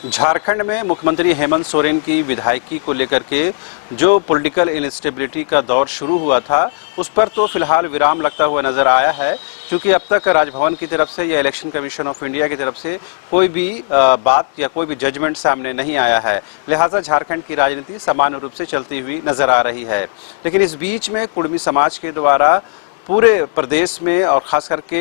झारखंड में मुख्यमंत्री हेमंत सोरेन की विधायकी को लेकर के जो पॉलिटिकल इंस्टेबिलिटी का दौर शुरू हुआ था, उस पर तो फिलहाल विराम लगता हुआ नजर आया है, क्योंकि अब तक राजभवन की तरफ से या इलेक्शन कमीशन ऑफ इंडिया की तरफ से कोई भी बात या कोई भी जजमेंट सामने नहीं आया है। लिहाजा झारखंड की राजनीति सामान्य रूप से चलती हुई नजर आ रही है। लेकिन इस बीच में कुर्मी समाज के द्वारा पूरे प्रदेश में और खास करके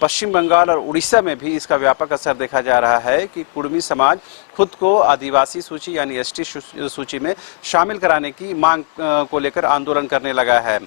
पश्चिम बंगाल और उड़ीसा में भी इसका व्यापक असर देखा जा रहा है कि कुर्मी समाज खुद को आदिवासी सूची यानी एसटी सूची में शामिल कराने की मांग को लेकर आंदोलन करने लगा है।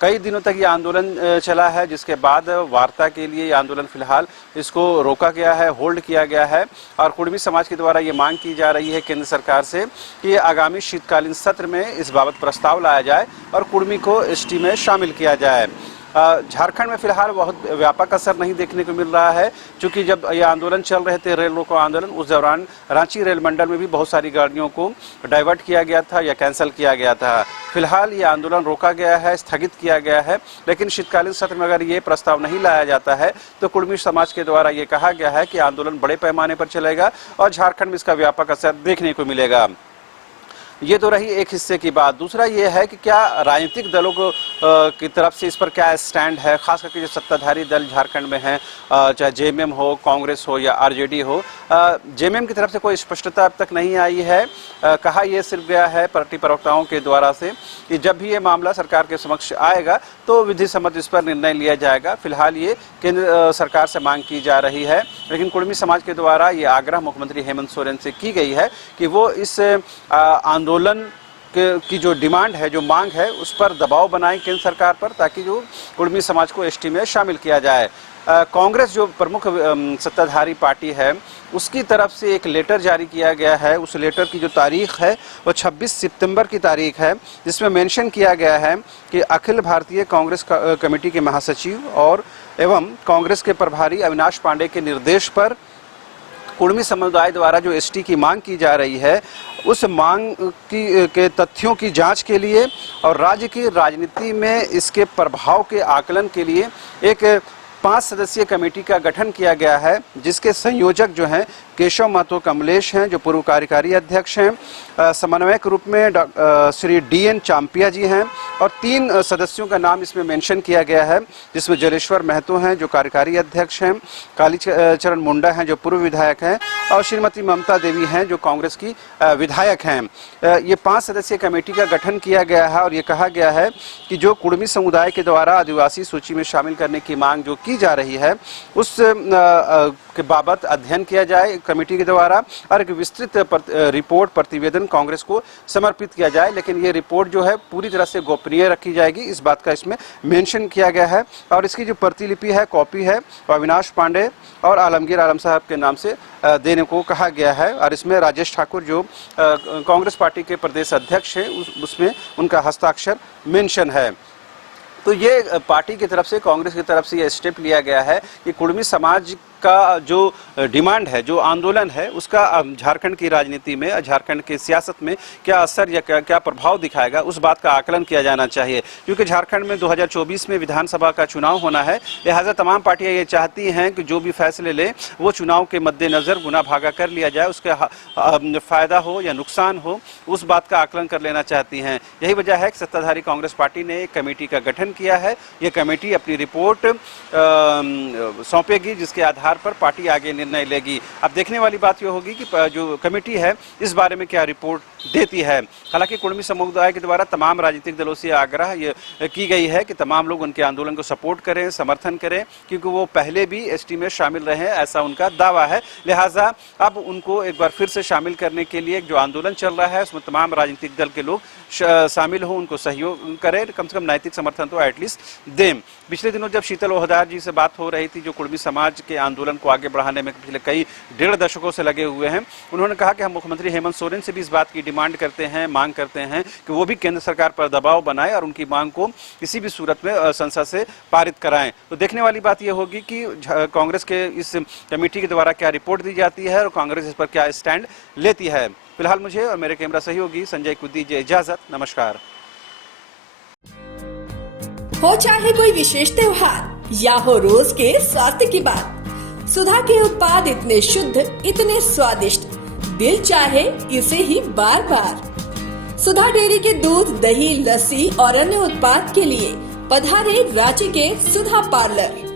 कई दिनों तक ये आंदोलन चला है, जिसके बाद वार्ता के लिए ये आंदोलन फिलहाल इसको रोका गया है, होल्ड किया गया है। और कुर्मी समाज के द्वारा ये मांग की जा रही है केंद्र सरकार से कि आगामी शीतकालीन सत्र में इस बाबत प्रस्ताव लाया जाए और कुर्मी को एसटी में शामिल किया जाए। झारखंड में फिलहाल बहुत व्यापक असर नहीं देखने को मिल रहा है, क्योंकि जब ये आंदोलन चल रहे थे, रेल रोको आंदोलन, उस दौरान रांची रेल मंडल में भी बहुत सारी गाड़ियों को डाइवर्ट किया गया था या कैंसिल किया गया था। फिलहाल ये आंदोलन रोका गया है, स्थगित किया गया है, लेकिन शीतकालीन सत्र में अगर ये प्रस्ताव नहीं लाया जाता है तो कुर्मी समाज के द्वारा ये कहा गया है कि आंदोलन बड़े पैमाने पर चलेगा और झारखंड में इसका व्यापक असर देखने को मिलेगा। ये तो रही एक हिस्से की बात। दूसरा ये है कि क्या राजनीतिक दलों को की तरफ से इस पर क्या स्टैंड है, खास करके जो सत्ताधारी दल झारखंड में हैं, चाहे जेएमएम हो, कांग्रेस हो या आरजेडी हो। जेएमएम की तरफ से कोई स्पष्टता अब तक नहीं आई है। कहा यह सिर्फ गया है पार्टी प्रवक्ताओं के द्वारा से कि जब भी ये मामला सरकार के समक्ष आएगा तो विधि सम्मत इस पर निर्णय लिया जाएगा। फिलहाल ये केंद्र सरकार से मांग की जा रही है, लेकिन कुर्मी समाज के द्वारा ये आग्रह मुख्यमंत्री हेमंत सोरेन से की गई है कि वो इस आंदोलन की जो डिमांड है, जो मांग है, उस पर दबाव बनाएं केंद्र सरकार पर, ताकि जो कुर्मी समाज को एसटी में शामिल किया जाए। कांग्रेस जो प्रमुख सत्ताधारी पार्टी है, उसकी तरफ से एक लेटर जारी किया गया है। उस लेटर की जो तारीख है वो 26 सितंबर की तारीख है, जिसमें मेंशन किया गया है कि अखिल भारतीय कांग्रेस कमेटी के महासचिव और एवं कांग्रेस के प्रभारी अविनाश पांडे के निर्देश पर कुर्मी समुदाय द्वारा जो एसटी की मांग की जा रही है, उस मांग के तथ्यों की जांच के लिए और राज्य की राजनीति में इसके प्रभाव के आकलन के लिए एक 5 सदस्यीय कमेटी का गठन किया गया है, जिसके संयोजक जो हैं केशव महतो कमलेश हैं, जो पूर्व कार्यकारी अध्यक्ष हैं। समन्वयक रूप में श्री डीएन चांपिया जी हैं और 3 सदस्यों का नाम इसमें मेंशन किया गया है, जिसमें जलेश्वर महतो हैं जो कार्यकारी अध्यक्ष हैं, कालीचरण मुंडा हैं जो पूर्व विधायक हैं और श्रीमती ममता देवी हैं जो कांग्रेस की विधायक हैं। ये 5 सदस्यीय कमेटी का गठन किया गया है और ये कहा गया है कि जो कुर्मी समुदाय के द्वारा आदिवासी सूची में शामिल करने की मांग जो की जा रही है, उस के बाबत अध्ययन किया जाए कमेटी के द्वारा और एक विस्तृत रिपोर्ट प्रतिवेदन कांग्रेस को समर्पित किया जाए। लेकिन ये रिपोर्ट जो है पूरी तरह से गोपनीय रखी जाएगी, इस बात का इसमें मेंशन किया गया है। और इसकी जो प्रतिलिपि है, कॉपी है, अविनाश पांडे और आलमगीर आलम साहब के नाम से देने को कहा गया है। और इसमें राजेश ठाकुर जो कांग्रेस पार्टी के प्रदेश अध्यक्ष हैं, उसमें उनका हस्ताक्षर मेंशन है। तो ये पार्टी की तरफ से, कांग्रेस की तरफ से ये स्टेप लिया गया है कि कुर्मी समाज का जो डिमांड है, जो आंदोलन है, उसका झारखंड की राजनीति में, झारखंड की सियासत में क्या असर या क्या प्रभाव दिखाएगा, उस बात का आकलन किया जाना चाहिए। क्योंकि झारखंड में 2024 में विधानसभा का चुनाव होना है, लिहाजा तमाम पार्टियां ये चाहती हैं कि जो भी फैसले ले वो चुनाव के मद्देनजर गुना भागा कर लिया जाए, उसके फायदा हो या नुकसान हो, उस बात का आकलन कर लेना चाहती हैं। यही वजह है कि सत्ताधारी कांग्रेस पार्टी ने एक कमेटी का गठन किया है। ये कमेटी अपनी रिपोर्ट सौंपेगी, जिसके आधार पर पार्टी आगे निर्णय लेगी। अब देखने वाली बात यह होगी कि जो कमेटी है इस बारे में क्या रिपोर्ट देती है। हालांकि कुर्मी समुदाय के द्वारा तमाम राजनीतिक दलों से आग्रह ये की गई है कि तमाम लोग उनके आंदोलन को सपोर्ट करें, समर्थन करें, क्योंकि वो पहले भी एसटी में शामिल रहे हैं, ऐसा उनका दावा है। लिहाजा अब उनको एक बार फिर से शामिल करने के लिए जो आंदोलन चल रहा है उसमें तमाम राजनीतिक दल के लोग शामिल हो, उनको सहयोग करें, कम से कम नैतिक समर्थन तो एटलीस्ट दें। पिछले दिनों जब शीतल ओहदार जी से बात हो रही थी, जो कुर्मी समाज के आंदोलन को आगे बढ़ाने में पिछले कई 1.5 दशकों से लगे हुए हैं, उन्होंने कहा कि हम मुख्यमंत्री हेमंत सोरेन से भी इस बात की डिमांड करते हैं, मांग करते हैं कि वो भी केंद्र सरकार पर दबाव बनाए और उनकी मांग को किसी भी सूरत में संसद से पारित कराएं। तो देखने वाली बात यह होगी कि कांग्रेस के इस कमेटी के द्वारा क्या रिपोर्ट दी जाती है और कांग्रेस इस पर क्या स्टैंड लेती है। फिलहाल मुझे और मेरे कैमरा सहयोगी संजय को दीजिए इजाजत। नमस्कार। हो चाहे कोई विशेष त्योहार या हो रोज के स्वास्थ्य की बात, सुधा के उत्पाद इतने शुद्ध, इतने स्वादिष्ट, दिल चाहे इसे ही बार बार। सुधा डेयरी के दूध, दही, लस्सी और अन्य उत्पाद के लिए पधारे रांची के सुधा पार्लर।